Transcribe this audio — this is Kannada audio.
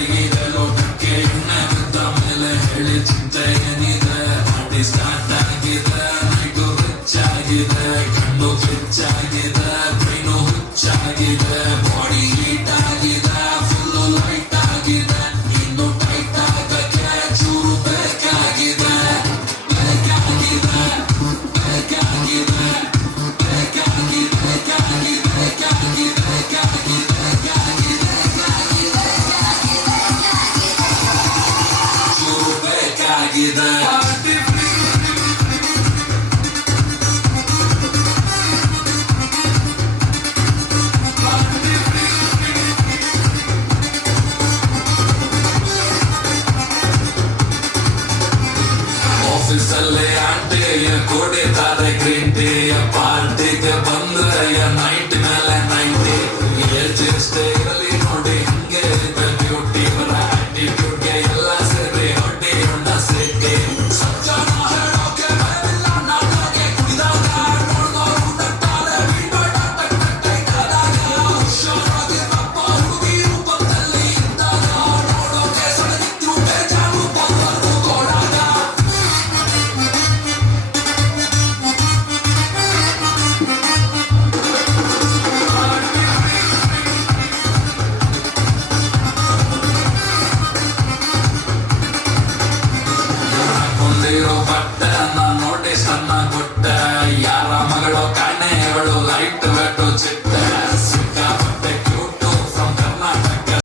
ಕರಿಗಿದೆ ಲೋಕಕ್ಕೆ ಎಣ್ಣೆ ಬಿದ್ದ ಮೇಲೆ ಹೇಳಿ ಚಿಂತೆ ಏನಿದೆ ಪಾರ್ಟಿ ಸ್ಟಾರ್ಟ್ ಆಗಿದೆ ನೈಟು ಹುಚ್ಚಾಗಿದೆ ಕಣ್ಣು ಹುಚ್ಚಾಗಿದೆ ಬ್ರೈನು ಹುಚ್ಚಾಗಿದೆ ಬಾಡಿ ಹೀಟ್ ಆಗಿದೆ ಫುಲ್ಲು ಲೈಟ್ ಆಗಿದೆ ಇನ್ನು ಟೈಟ್ ಆಗಕ್ಕೆ ಚೂರು ಬೇಕಾಗಿದೆ ಬೇಕಾಗಿದೆ ಬೇಕಾಗಿದೆ ಆಫೀಸಲ್ಲಿ ಆಂಟಿಯ ಕುಡಿತಾರೆ ಗ್ರೀನ್ ಟೀ ಪಾರ್ಟಿಗೆ ಬಂದ್ರೆ ನೈಟ್ ಮೇಲೆ ನೈಟಿ ಎಷ್ಟೇ ಇರಲಿ ನೋಡಿ ಹಿಂಗೆ ಬ್ಯೂಟಿ ಅವರ ಆಟಿಟ್ಯೂಡ್ಗೆ ಎಲ್ಲ ಸೇರಿ ಹೊಟ್ಟಿ ಹೊಂಡ ಸಿಟಿ ಸಜ್ಜನ ಹೇಳೋಕೆ ಬರಲಿಲ್ಲ ನಾಟಕ್ಕೆ ಕುಡಿದಾಗ ನೋಡ್ದವ್ರು ನಟ್ಟಾರೆ ಟೈಟ್ ಆದಾಗ ಹುಷಾರಾಗಿ ಪಾಪ ಹುಡುಗಿ ರೂಪದಲ್ಲಿ ಇದ್ದಾಗ ನೋಡೋಕೆ ಸಡಗಿದ್ರು ಬೇಜಾರು ಬಂದು ಗೋಡಾಗ ಹಾಕೊಂಡಿರೋ ಬಟ್ಟೆ ನೋಡಿ ಸಣ್ಣ ಕೊಟ್ಟೆ ಯಾರ